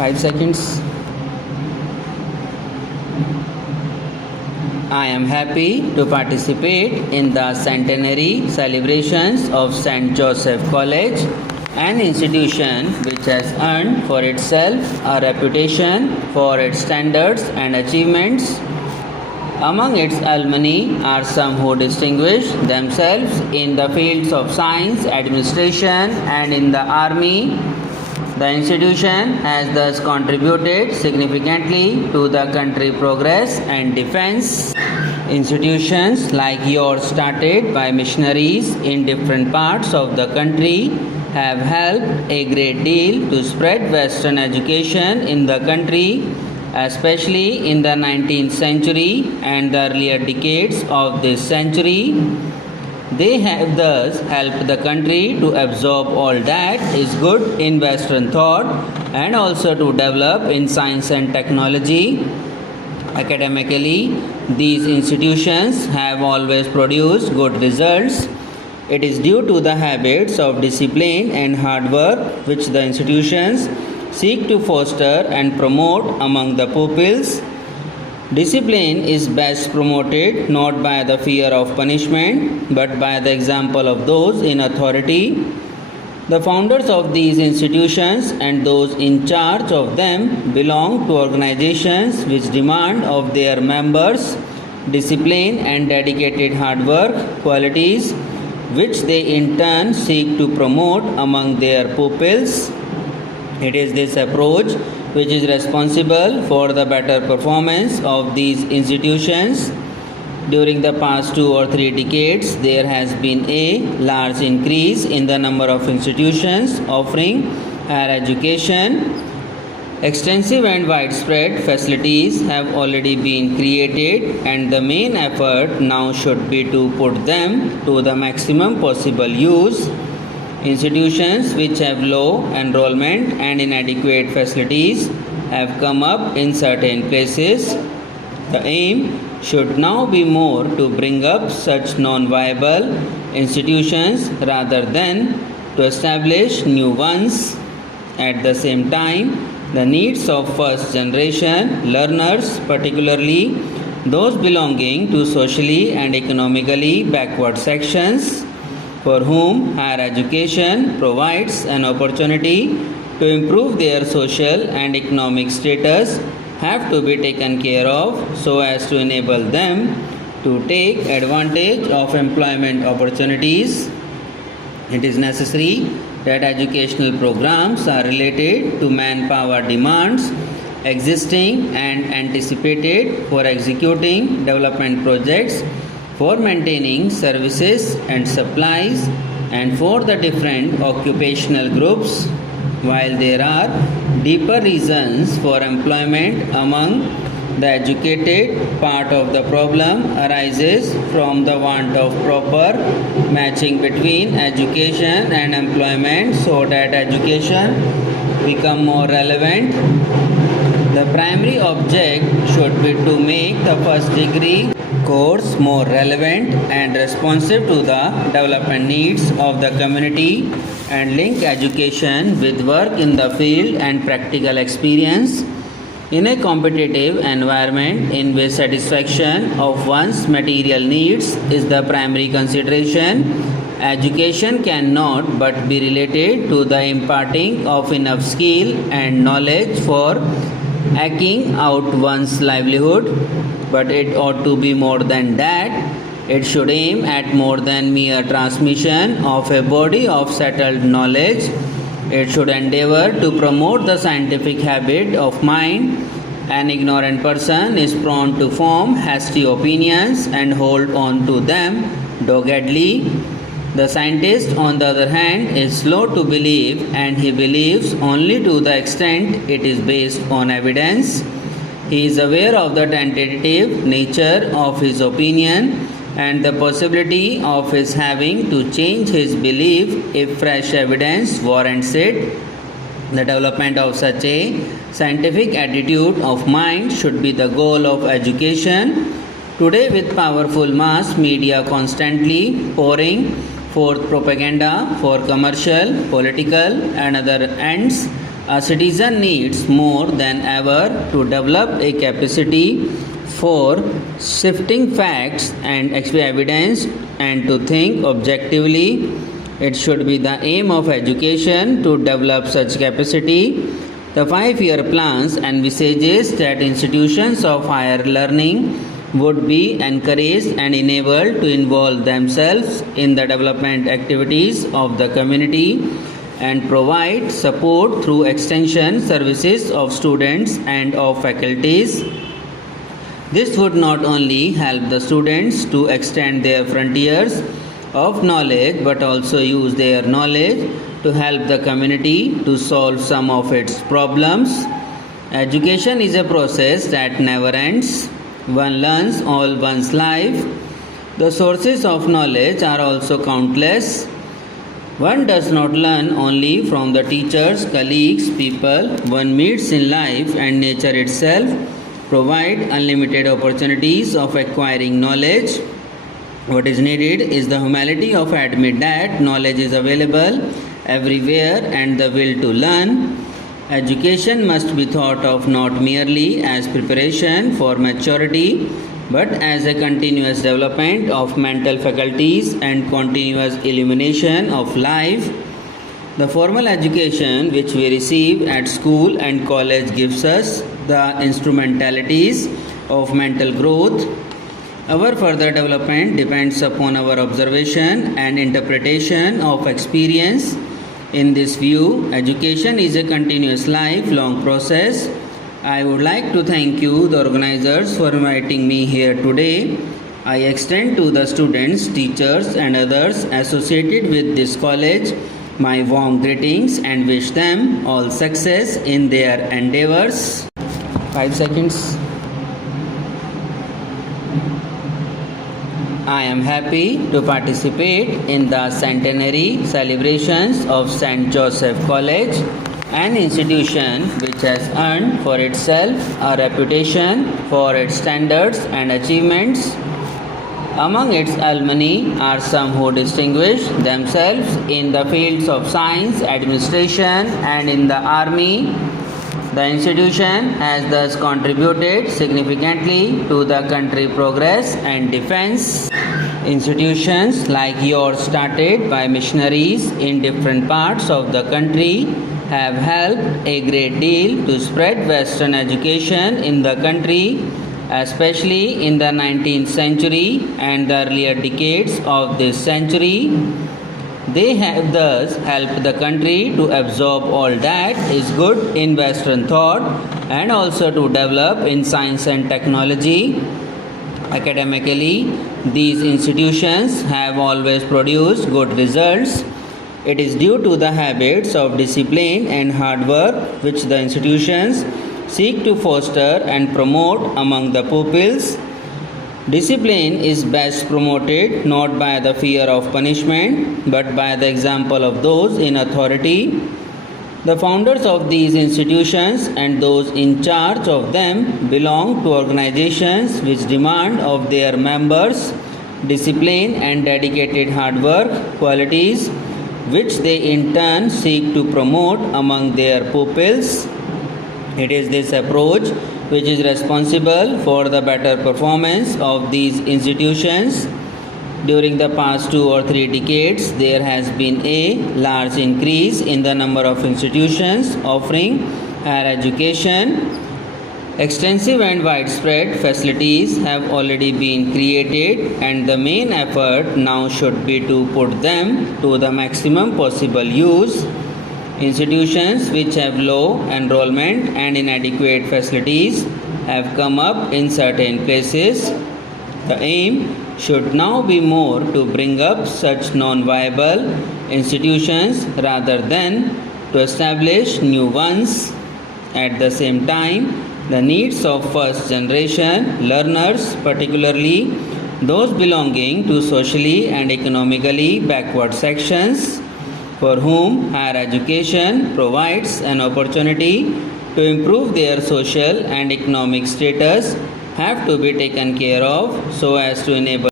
5 seconds. I am happy to participate in the centenary celebrations of St. Joseph College, an institution which has earned for itself a reputation for its standards and achievements. Among its alumni are some who distinguish themselves in the fields of science, administration, and in the army. The institution has thus contributed significantly to the country's progress and defense. Institutions like yours, started by missionaries in different parts of the country, have helped a great deal to spread Western education in the country, especially in the 19th century and the earlier decades of this century. They have thus helped the country to absorb all that is good in Western thought and also to develop in science and technology. Academically, these institutions have always produced good results. It is due to the habits of discipline and hard work which the institutions seek to foster and promote among the pupils. Discipline is best promoted not by the fear of punishment but by the example of those in authority. The founders of these institutions and those in charge of them belong to organizations which demand of their members discipline and dedicated hard work, qualities which they in turn seek to promote among their pupils. It is this approach which is responsible for the better performance of these institutions. During the past 2 or 3 decades, there has been a large increase in the number of institutions offering higher education. Extensive and widespread facilities have already been created, and the main effort now should be to put them to the maximum possible use. Institutions which have low enrollment and inadequate facilities have come up in certain places. The aim should now be more to bring up such non-viable institutions rather than to establish new ones. At the same time, the needs of first generation learners, particularly those belonging to socially and economically backward sections, for whom higher education provides an opportunity to improve their social and economic status, have to be taken care of so as to enable them to take advantage of employment opportunities. It is necessary that educational programs are related to manpower demands existing and anticipated for executing development projects, for maintaining services and supplies, and for the different occupational groups. While there are deeper reasons for employment among the educated, part of the problem arises from the want of proper matching between education and employment so that education become more relevant. The primary object should be to make the first degree course more relevant and responsive to the development needs of the community and link education with work in the field and practical experience. In a competitive environment in which satisfaction of one's material needs is the primary consideration, education cannot but be related to the imparting of enough skill and knowledge for eking out one's livelihood. But it ought to be more than that. It should aim at more than mere transmission of a body of settled knowledge. It should endeavor to promote the scientific habit of mind. An ignorant person is prone to form hasty opinions and hold on to them doggedly. The scientist, on the other hand, is slow to believe, and he believes only to the extent it is based on evidence. He is aware of the tentative nature of his opinion and the possibility of his having to change his belief if fresh evidence warrants it. The development of such a scientific attitude of mind should be the goal of education. Today, with powerful mass media constantly pouring forth propaganda for commercial, political, and other ends, A citizen needs more than ever to develop a capacity for sifting facts and evidence and to think objectively. It should be the aim of education to develop such capacity. The 5-year plans envisages that institutions of higher learning would be encouraged and enabled to involve themselves in the development activities of the community and provide support through extension services of students and of faculties. This would not only help the students to extend their frontiers of knowledge but also use their knowledge to help the community to solve some of its problems. Education is a process that never ends. One learns all one's life. The sources of knowledge are also countless. One does not learn only from the teachers, colleagues, people one meets in life, and nature itself provide unlimited opportunities of acquiring knowledge. What is needed is the humility of admit that knowledge is available everywhere and the will to learn. Education must be thought of not merely as preparation for maturity but as a continuous development of mental faculties and continuous illumination of life. The formal education which we receive at school and college gives us the instrumentalities of mental growth. Our further development depends upon our observation and interpretation of experience. In this view, education is a continuous lifelong process. I would like to thank you, the organizers, for inviting me here today. I extend to the students, teachers, and others associated with this college my warm greetings and wish them all success in their endeavors. 5 seconds. I am happy to participate in the centenary celebrations of St. Joseph College, an institution which has earned for itself a reputation for its standards and achievements. Among its alumni are some who distinguish themselves in the fields of science, administration, and in the army. The institution has thus contributed significantly to the country's progress and defense. Institutions like yours, started by missionaries in different parts of the country, have helped a great deal to spread Western education in the country, especially in the 19th century and the earlier decades of this century. They have thus helped the country to absorb all that is good in Western thought and also to develop in science and technology. Academically, these institutions have always produced good results. It is due to the habits of discipline and hard work which the institutions seek to foster and promote among the pupils. Discipline is best promoted not by the fear of punishment but by the example of those in authority. The founders of these institutions and those in charge of them belong to organizations which demand of their members discipline and dedicated hard work, qualities which they in turn seek to promote among their pupils. It is this approach which is responsible for the better performance of these institutions. During the past 2 or 3 decades, there has been a large increase in the number of institutions offering higher education. Extensive and widespread facilities have already been created, and the main effort now should be to put them to the maximum possible use. Institutions which have low enrollment and inadequate facilities have come up in certain places. The aim should now be more to bring up such non-viable institutions rather than to establish new ones. At the same time, the needs of first generation learners, particularly those belonging to socially and economically backward sections, for whom higher education provides an opportunity to improve their social and economic status, have to be taken care of so as to enable